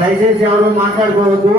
దయచేసి ఎవరు మాట్లాడుకోవద్దు.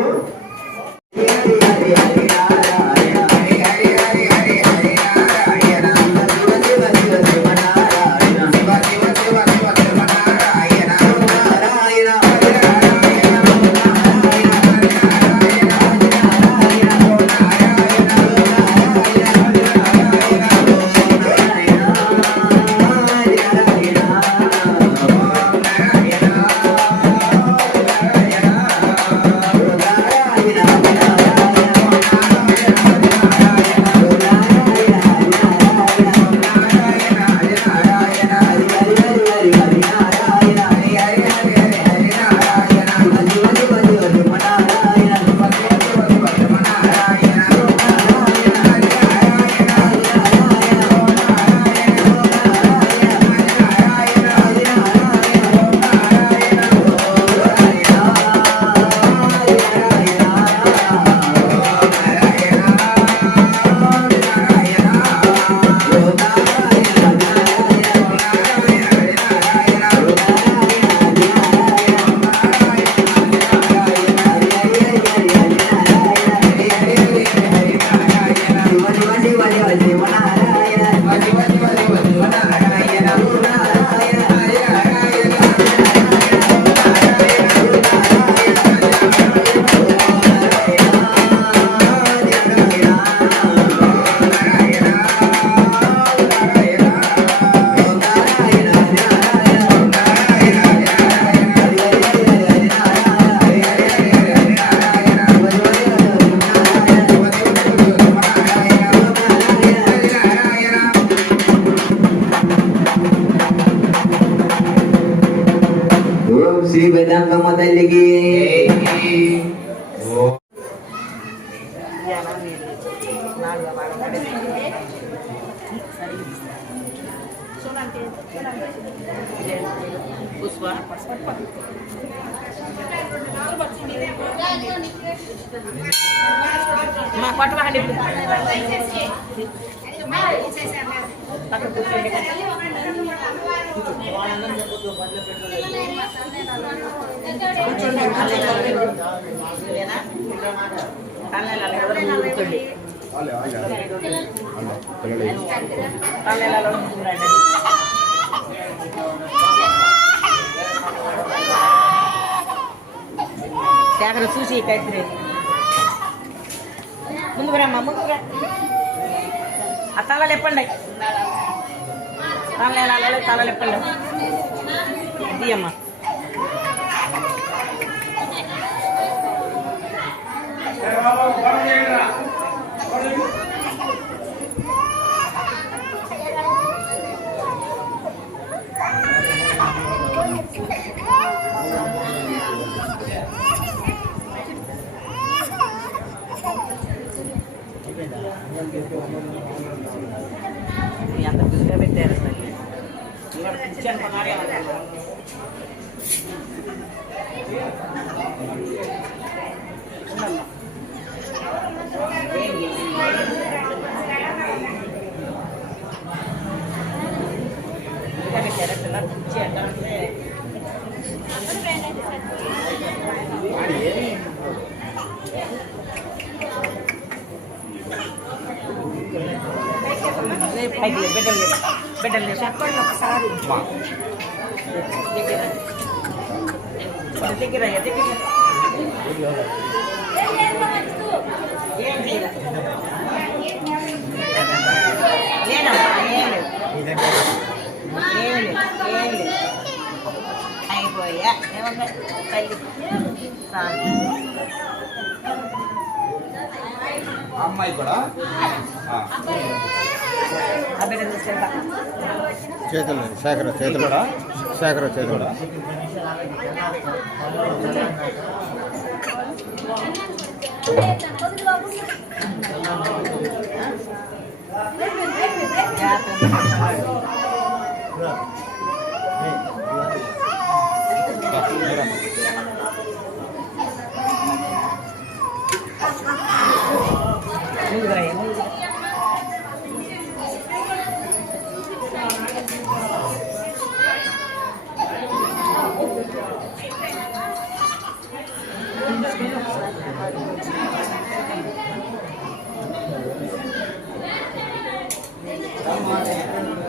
శ్రీ వేదాంతమ్మ తల్లికి చూసి ముందుకు రమ్మా, ముందుకు రా. ఆ తలలు ఎప్పండి, తలలు ఎప్పండి తీయమ్మా. అంత బిజీగా పెట్టారు కూర్చొని కొనాలి. బిడ్డలు చెప్పండి ఒకసారి దగ్గర అయిపోయా అమ్మాయి కూడా చేతులు శేఖర చేతులు శేఖర చేతులు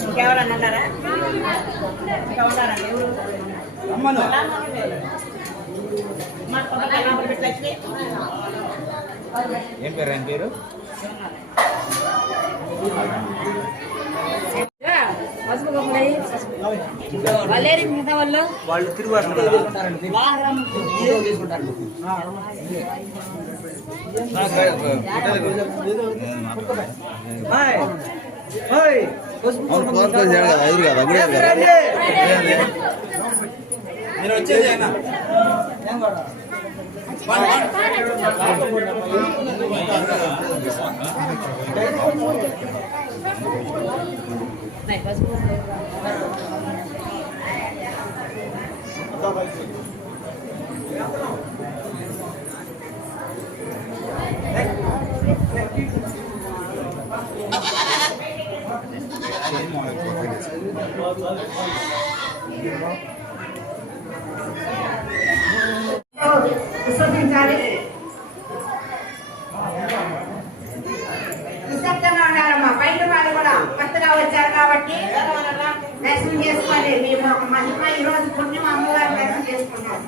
ఇంకెవరన్నా ఉన్నారా? ఇంకా ఉన్నారండి ఎవరు? మా తొందరగా లోపల పెట్టి లక్ష్మి. ఏం పేరు ఆయన పేరు? వాళ్ళు తిరుగు నేను వచ్చేది విశ్వసించాలి. నిశ్శబ్దంగా ఉండాలమ్మా. బయట వాళ్ళు కూడా కొత్తగా వచ్చారు కాబట్టి దర్శనం చేసుకోండి. మేము ఒక మహిమ ఈరోజు పుణ్యం అమ్మగారు దర్శనం చేసుకుంటాం.